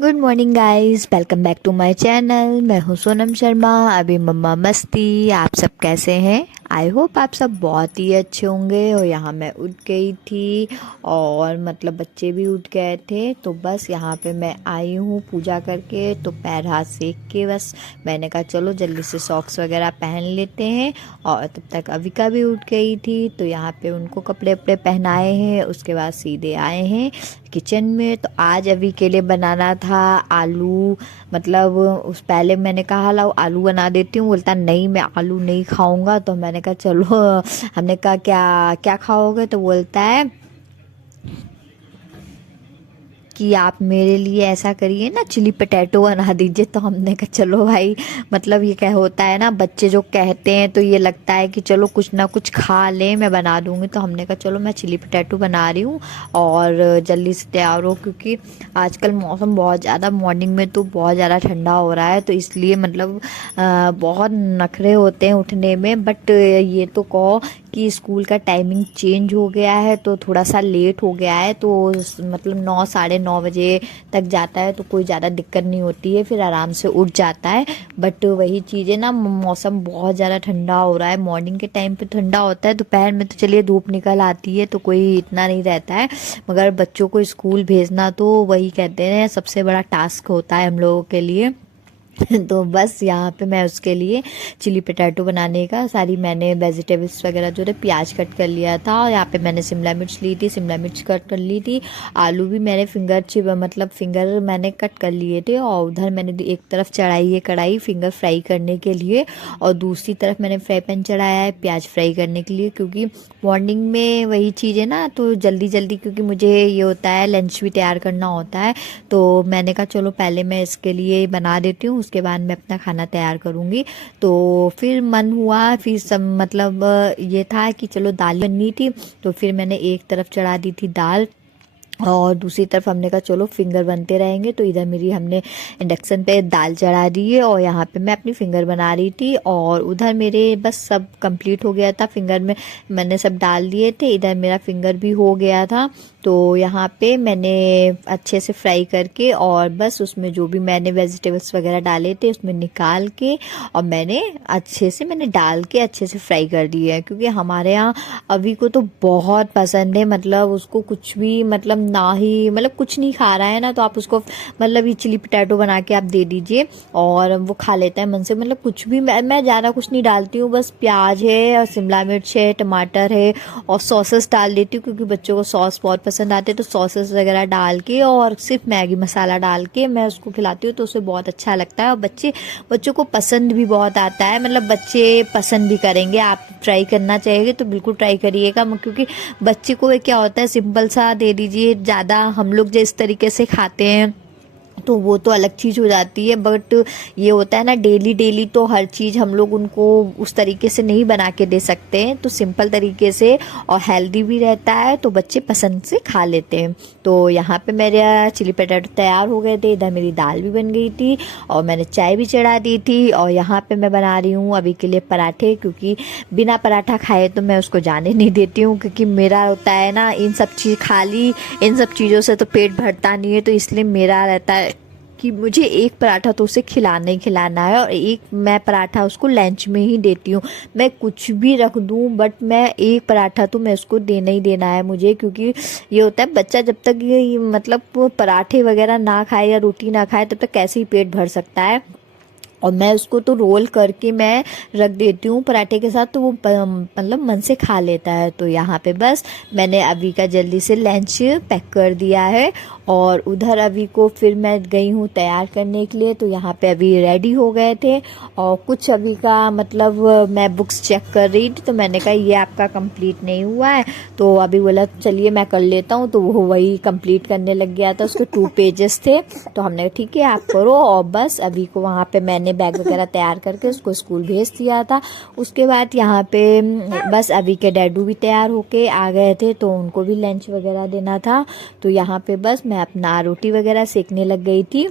Good morning guys, welcome back to my channel. मैं हूं सोनम शर्मा। अभी मम्मा मस्ती। आप सब कैसे हैं? आई होप आप सब बहुत ही अच्छे होंगे। और यहाँ मैं उठ गई थी और मतलब बच्चे भी उठ गए थे, तो बस यहाँ पे मैं आई हूँ पूजा करके। तो पैर हाथ सेक के बस मैंने कहा चलो जल्दी से सॉक्स वगैरह पहन लेते हैं। और तब तक अविका भी उठ गई थी, तो यहाँ पे उनको कपड़े वपड़े पहनाए हैं। उसके बाद सीधे आए हैं किचन में। तो आज अभी के लिए बनाना था आलू। मतलब उस पहले मैंने कहा लाओ आलू बना देती हूँ, बोलता नहीं मैं आलू नहीं खाऊंगा। तो मैंने कहा चलो, हमने कहा क्या क्या खाओगे, तो बोलता है कि आप मेरे लिए ऐसा करिए ना, चिली पटेटो बना दीजिए। तो हमने कहा चलो भाई, मतलब ये क्या होता है ना, बच्चे जो कहते हैं तो ये लगता है कि चलो कुछ ना कुछ खा लें, मैं बना दूंगी। तो हमने कहा चलो मैं चिली पटेटो बना रही हूँ और जल्दी से तैयार हो, क्योंकि आजकल मौसम बहुत ज़्यादा, मॉर्निंग में तो बहुत ज़्यादा ठंडा हो रहा है। तो इसलिए मतलब बहुत नखरे होते हैं उठने में। बट ये तो कहो कि स्कूल का टाइमिंग चेंज हो गया है, तो थोड़ा सा लेट हो गया है। तो मतलब 9 साढ़े 9 बजे तक जाता है, तो कोई ज़्यादा दिक्कत नहीं होती है, फिर आराम से उठ जाता है। बट वही चीज़ है ना, मौसम बहुत ज़्यादा ठंडा हो रहा है। मॉर्निंग के टाइम पे ठंडा होता है, दोपहर में तो चलिए धूप निकल आती है तो कोई इतना नहीं रहता है। मगर बच्चों को स्कूल भेजना तो वही कहते हैं सबसे बड़ा टास्क होता है हम लोगों के लिए। तो बस यहाँ पे मैं उसके लिए चिली पटाटो बनाने का सारी मैंने वेजिटेबल्स वगैरह जो थे, प्याज कट कर लिया था। और यहाँ पे मैंने शिमला मिर्च ली थी, शिमला मिर्च कट कर ली थी। आलू भी मैंने फिंगर मैंने कट कर लिए थे। और उधर मैंने एक तरफ चढ़ाई है कढ़ाई फिंगर फ्राई करने के लिए, और दूसरी तरफ मैंने फ्राई पैन चढ़ाया है प्याज फ्राई करने के लिए। क्योंकि मॉर्निंग में वही चीज़ है ना, तो जल्दी जल्दी, क्योंकि मुझे ये होता है लंच भी तैयार करना होता है। तो मैंने कहा चलो पहले मैं इसके लिए बना देती हूँ, उसके बाद मैं अपना खाना तैयार करूँगी। तो फिर मन हुआ, फिर सब मतलब ये था कि चलो दाल बननी थी, तो फिर मैंने एक तरफ चढ़ा दी थी दाल और दूसरी तरफ हमने कहा चलो फिंगर बनते रहेंगे। तो इधर मेरी हमने इंडक्शन पे दाल चढ़ा दी है और यहाँ पे मैं अपनी फिंगर बना रही थी। और उधर मेरे बस सब कंप्लीट हो गया था, फिंगर में मैंने सब डाल दिए थे, इधर मेरा फिंगर भी हो गया था। तो यहाँ पे मैंने अच्छे से फ्राई करके और बस उसमें जो भी मैंने वेजिटेबल्स वगैरह डाले थे उसमें निकाल के और मैंने डाल के अच्छे से फ्राई कर दिया है। क्योंकि हमारे यहाँ अभी को तो बहुत पसंद है, मतलब उसको कुछ भी मतलब ना ही मतलब कुछ नहीं खा रहा है ना, तो आप उसको मतलब ये चिली पटाटो बना के आप दे दीजिए और वो खा लेता है मन से। मतलब कुछ भी मैं ज़्यादा कुछ नहीं डालती हूँ, बस प्याज है और शिमला मिर्च है, टमाटर है और सॉसेस डाल देती हूँ, क्योंकि बच्चों को सॉस बहुत पसंद आते हैं। तो सॉसेस वगैरह डाल के और सिर्फ मैगी मसाला डाल के मैं उसको खिलाती हूँ, तो उसे बहुत अच्छा लगता है। और बच्चों को पसंद भी बहुत आता है, मतलब बच्चे पसंद भी करेंगे। आप ट्राई करना चाहिए तो बिल्कुल ट्राई करिएगा, क्योंकि बच्चे को क्या होता है सिंपल सा दे दीजिए। ज़्यादा हम लोग जिस तरीके से खाते हैं तो वो तो अलग चीज़ हो जाती है, बट ये होता है ना डेली डेली, तो हर चीज़ हम लोग उनको उस तरीके से नहीं बना के दे सकते हैं। तो सिंपल तरीके से और हेल्दी भी रहता है, तो बच्चे पसंद से खा लेते हैं। तो यहाँ पे मेरे चिली पटाटो तैयार हो गए थे, इधर मेरी दाल भी बन गई थी और मैंने चाय भी चढ़ा दी थी। और यहाँ पे मैं बना रही हूँ अभी के लिए पराठे, क्योंकि बिना पराठा खाए तो मैं उसको जाने नहीं देती हूँ। क्योंकि मेरा होता है ना, इन सब चीज़ों से तो पेट भरता नहीं है। तो इसलिए मेरा रहता है कि मुझे एक पराठा तो उसे खिलाना ही खिलाना है, और एक मैं पराठा उसको लंच में ही देती हूँ। मैं कुछ भी रख दूँ बट मैं एक पराठा तो मैं उसको देना ही देना है मुझे। क्योंकि ये होता है बच्चा जब तक ये मतलब पराठे वगैरह ना खाए या रोटी ना खाए तब तक कैसे ही पेट भर सकता है। और मैं उसको तो रोल करके मैं रख देती हूँ पराठे के साथ, तो वो मतलब मन से खा लेता है। तो यहाँ पे बस मैंने अभी का जल्दी से लंच पैक कर दिया है और उधर अभी को फिर मैं गई हूँ तैयार करने के लिए। तो यहाँ पे अभी रेडी हो गए थे और कुछ अभी का मतलब मैं बुक्स चेक कर रही थी, तो मैंने कहा ये आपका कंप्लीट नहीं हुआ है। तो अभी बोला चलिए मैं कर लेता हूँ, तो वो वही कंप्लीट करने लग गया था। उसके 2 पेजेस थे, तो हमने ठीक है आप करो। और बस अभी को वहाँ पे मैंने बैग वगैरह तैयार करके उसको स्कूल भेज दिया था। उसके बाद यहाँ पे बस अभी के डैडू भी तैयार होके आ गए थे, तो उनको भी लंच वगैरह देना था। तो यहाँ पे बस मैं अपना रोटी वगैरह सेकने लग गई थी।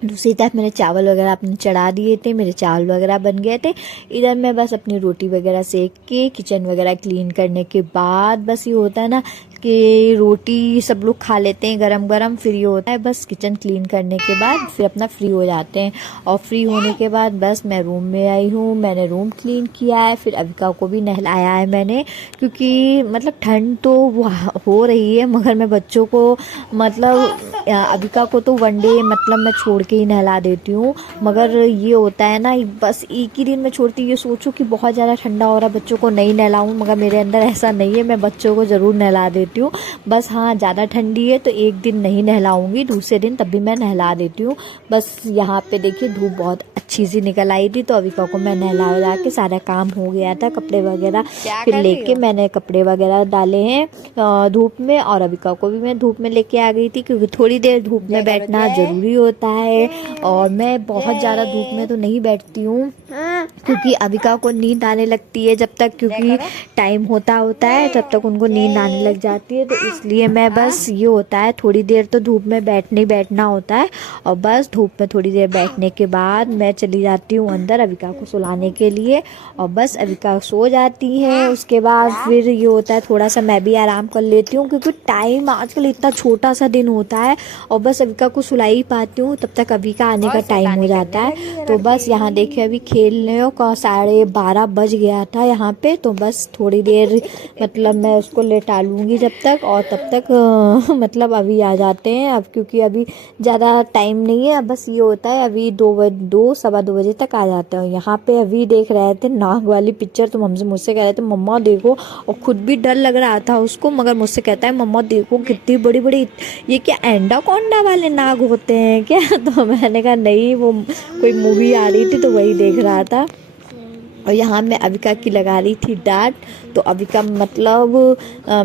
दूसरी तरफ मैंने चावल वगैरह अपने चढ़ा दिए थे, मेरे चावल वगैरह बन गए थे। इधर मैं बस अपनी रोटी वगैरह सेक के किचन वगैरह क्लीन करने के बाद बस ये होता है ना कि रोटी सब लोग खा लेते हैं गरम गरम। फिर ये होता है बस किचन क्लीन करने के बाद फिर अपना फ्री हो जाते हैं। और फ्री होने के बाद बस मैं रूम में आई हूँ, मैंने रूम क्लीन किया है, फिर अविका को भी नहलाया है मैंने, क्योंकि मतलब ठंड तो हो रही है मगर मैं बच्चों को मतलब अविका को तो वनडे मतलब मैं छोड़ के ही नहला देती हूँ। मगर ये होता है ना बस एक ही दिन में छोड़ती, ये सोचो कि बहुत ज़्यादा ठंडा हो रहा है बच्चों को नहीं नहलाऊँ, मगर मेरे अंदर ऐसा नहीं है, मैं बच्चों को ज़रूर नहला देती हूँ। बस हाँ ज़्यादा ठंडी है तो एक दिन नहीं नहलाऊँगी, दूसरे दिन तब भी मैं नहला देती हूँ। बस यहाँ पे देखिए धूप बहुत अच्छी सी निकल आई थी तो अविका को मैं नहला के सारा काम हो गया था, कपड़े वगैरह फिर लेके मैंने कपड़े वगैरह डाले हैं धूप में, और अविका को भी मैं धूप में लेके आ गई थी क्योंकि थोड़ी देर धूप में बैठना ज़रूरी होता है। और मैं बहुत ज़्यादा धूप में तो नहीं बैठती हूँ क्योंकि अविका को नींद आने लगती है जब तक, क्योंकि टाइम होता है तब तक उनको नींद आने लग जाती है, तो इसलिए मैं बस ये होता है थोड़ी देर तो धूप में बैठना होता है। और बस धूप में थोड़ी देर बैठने के बाद मैं चली जाती हूँ अंदर अविका को सुलाने के लिए, और बस अविका सो जाती है। उसके बाद फिर ये होता है थोड़ा सा मैं भी आराम कर लेती हूँ क्योंकि टाइम आजकल इतना छोटा सा दिन होता है और बस अविका को सुला ही पाती हूँ, तब तक अविका आने का टाइम हो जाता है। तो बस यहाँ देखिए अभी खेलने का 12:30 बज गया था यहाँ पे, तो बस थोड़ी देर मतलब मैं उसको लेटा लूँगी जब तक, और तब तक मतलब अभी आ जाते हैं अब, क्योंकि अभी ज़्यादा टाइम नहीं है। अब बस ये होता है अभी 2 सवा 2 बजे तक आ जाते हैं। यहाँ पे अभी देख रहे थे नाग वाली पिक्चर, तो मुझसे कह रहे थे मम्मा देखो, और खुद भी डर लग रहा था उसको, मगर मुझसे कहता है मम्मा देखो कितनी बड़ी बड़ी, ये क्या एंडाकोंडा वाले नाग होते हैं क्या? तो मैंने कहा नहीं, वो कोई मूवी आ रही थी तो वही देख रहा था। और यहाँ मैं अविका की लगा रही थी डांट, तो अविका मतलब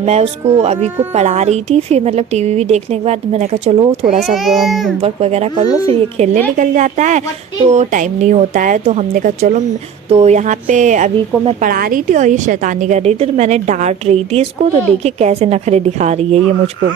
मैं उसको अभी को पढ़ा रही थी, फिर मतलब टीवी भी देखने के बाद मैंने कहा चलो थोड़ा सा होमवर्क वगैरह कर लो, फिर ये खेलने निकल जाता है तो टाइम नहीं होता है, तो हमने कहा चलो। तो यहाँ पे अभी को मैं पढ़ा रही थी और ये शैतानी कर रही थी, तो मैंने डांट रही थी इसको, तो देखिए कैसे नखरे दिखा रही है ये मुझको।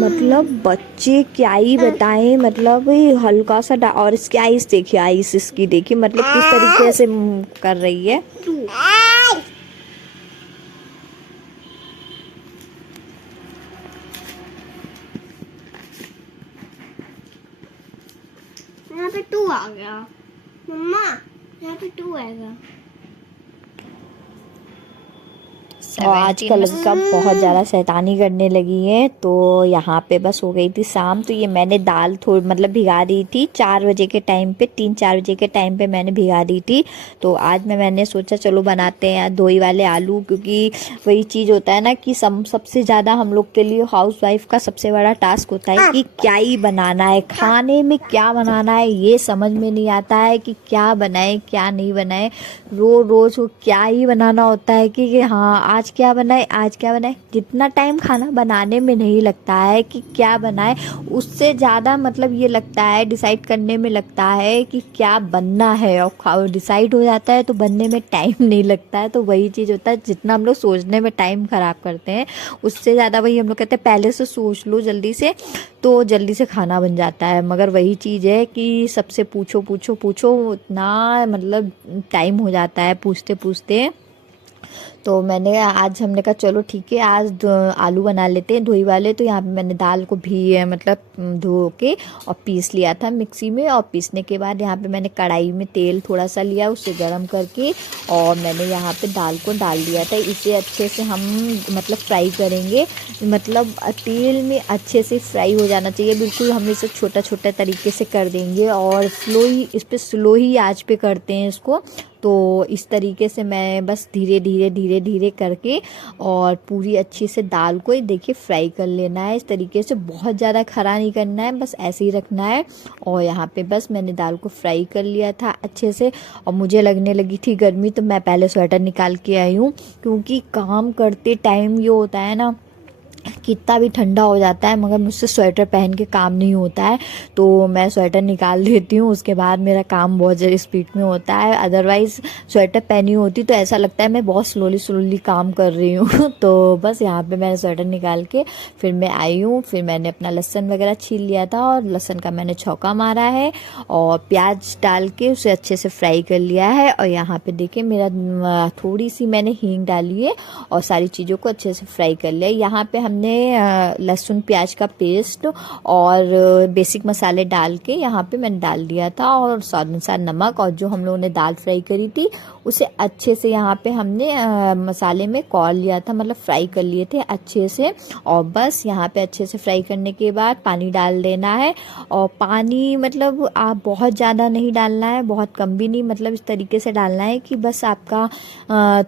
मतलब बच्चे क्या ही बताएं, मतलब हल्का सा और इसकी आइस देखिए, आइस इसकी देखिए मतलब किस तरीके से कर रही है। यहाँ पे 2 आ गया मम्मा, यहाँ पे 2 आएगा। और आजकल अविका बहुत ज़्यादा शैतानी करने लगी है। तो यहाँ पे बस हो गई थी शाम, तो ये मैंने दाल थोड़ी मतलब भिगा दी थी 4 बजे के टाइम पे, 3-4 बजे के टाइम पे मैंने भिगा दी थी। तो आज मैंने सोचा चलो बनाते हैं दोई वाले आलू, क्योंकि वही चीज़ होता है ना कि सबसे ज़्यादा हम लोग के लिए हाउस वाइफ का सबसे बड़ा टास्क होता है कि क्या ही बनाना है, खाने में क्या बनाना है ये समझ में नहीं आता है कि क्या बनाए क्या नहीं बनाए। रोज़ वो क्या ही बनाना होता है कि हाँ आज क्या बनाए आज क्या बनाए। जितना टाइम खाना बनाने में नहीं लगता है कि क्या बनाए, उससे ज़्यादा मतलब ये लगता है डिसाइड करने में लगता है कि क्या बनना है, और डिसाइड हो जाता है तो बनने में टाइम नहीं लगता है। तो वही चीज़ होता है, जितना हम लोग सोचने में टाइम ख़राब करते हैं उससे ज़्यादा वही हम लोग कहते हैं पहले से सोच लो जल्दी से, तो जल्दी से खाना बन जाता है। मगर वही चीज़ है कि सबसे पूछो उतना मतलब टाइम हो जाता है पूछते पूछते। तो मैंने आज हमने कहा चलो ठीक है आज आलू बना लेते हैं धोई वाले। तो यहाँ पे मैंने दाल को भी मतलब धो के और पीस लिया था मिक्सी में, और पीसने के बाद यहाँ पे मैंने कढ़ाई में तेल थोड़ा सा लिया, उसे गर्म करके और मैंने यहाँ पे दाल को डाल दिया था। इसे अच्छे से हम मतलब फ्राई करेंगे, मतलब तेल में अच्छे से फ्राई हो जाना चाहिए बिल्कुल। हम इसे छोटा छोटा तरीके से कर देंगे और स्लो ही आँच पे करते हैं इसको। तो इस तरीके से मैं बस धीरे धीरे करके और पूरी अच्छी से दाल को देखिए फ्राई कर लेना है। इस तरीके से बहुत ज़्यादा खरा नहीं करना है, बस ऐसे ही रखना है। और यहाँ पे बस मैंने दाल को फ्राई कर लिया था अच्छे से, और मुझे लगने लगी थी गर्मी तो मैं पहले स्वेटर निकाल के आई हूँ, क्योंकि काम करते टाइम ये होता है ना कितना भी ठंडा हो जाता है मगर मुझसे स्वेटर पहन के काम नहीं होता है, तो मैं स्वेटर निकाल देती हूँ, उसके बाद मेरा काम बहुत ज़्यादा स्पीड में होता है। अदरवाइज़ स्वेटर पहनी होती तो ऐसा लगता है मैं बहुत स्लोली काम कर रही हूँ। तो बस यहाँ पे मैंने स्वेटर निकाल के फिर मैं आई हूँ, फिर मैंने अपना लहसुन वगैरह छील लिया था और लहसुन का मैंने छौंका मारा है और प्याज डाल के उसे अच्छे से फ्राई कर लिया है। और यहाँ पे देखिए मेरा थोड़ी सी मैंने हींग डाली है और सारी चीज़ों को अच्छे से फ्राई कर लिया। यहाँ पे हमने लहसुन प्याज का पेस्ट और बेसिक मसाले डाल के यहाँ पे मैंने डाल दिया था और स्वाद अनुसार नमक, और जो हम लोगों ने दाल फ्राई करी थी उसे अच्छे से यहाँ पे हमने मसाले में कौर लिया था, मतलब फ्राई कर लिए थे अच्छे से। और बस यहाँ पे अच्छे से फ्राई करने के बाद पानी डाल देना है। और पानी मतलब आप बहुत ज़्यादा नहीं डालना है, बहुत कम भी नहीं, मतलब इस तरीके से डालना है कि बस आपका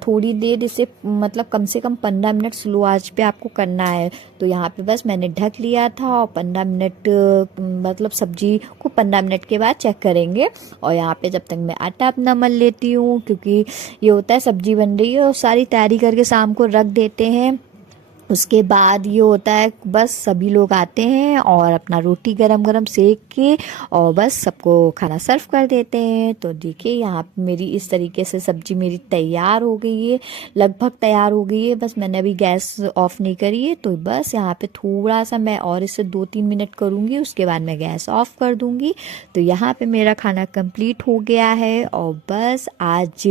थोड़ी देर इसे मतलब कम से कम 15 मिनट स्लो आंच पे आपको करना है। तो यहाँ पे बस मैंने ढक लिया था और 15 मिनट मतलब सब्जी को 15 मिनट के बाद चेक करेंगे। और यहाँ पे जब तक मैं आटा अपना मल लेती हूँ, क्योंकि ये होता है सब्जी बन रही है और सारी तैयारी करके शाम को रख देते हैं। उसके बाद ये होता है बस सभी लोग आते हैं और अपना रोटी गरम गरम सेक के और बस सबको खाना सर्व कर देते हैं। तो देखिए यहाँ पे मेरी इस तरीके से सब्जी मेरी तैयार हो गई है, लगभग तैयार हो गई है। बस मैंने अभी गैस ऑफ नहीं करी है, तो बस यहाँ पे थोड़ा सा मैं और इसे 2-3 मिनट करूँगी, उसके बाद मैं गैस ऑफ कर दूँगी। तो यहाँ पे मेरा खाना कंप्लीट हो गया है। और बस आज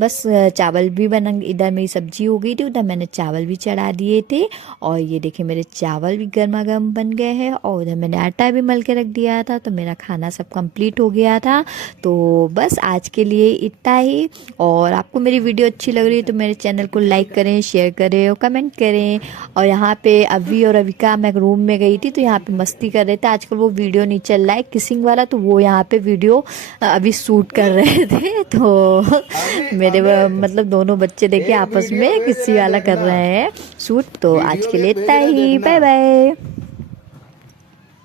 बस चावल भी बन, इधर मेरी सब्जी हो गई थी, उधर मैंने चावल भी चढ़ा दिए थे। और ये देखिए मेरे चावल भी गर्मा गर्म बन गए हैं और उधर मैंने आटा भी मल के रख दिया था। तो मेरा खाना सब कंप्लीट हो गया था। तो बस आज के लिए इतना ही। और आपको मेरी वीडियो अच्छी लग रही है तो मेरे चैनल को लाइक करें, शेयर करें और कमेंट करें। और यहाँ पे अभी और अविका, मैं रूम में गई थी तो यहाँ पे मस्ती कर रहे थे। आजकल वो वीडियो नहीं चल रहा है किसिंग वाला, तो वो यहाँ पे वीडियो अभी शूट कर रहे थे। तो मेरे मतलब दोनों बच्चे देखिए आपस में किसी वाला कर रहे हैं शूट। तो आज के लिए इतना ही, बाय बाय।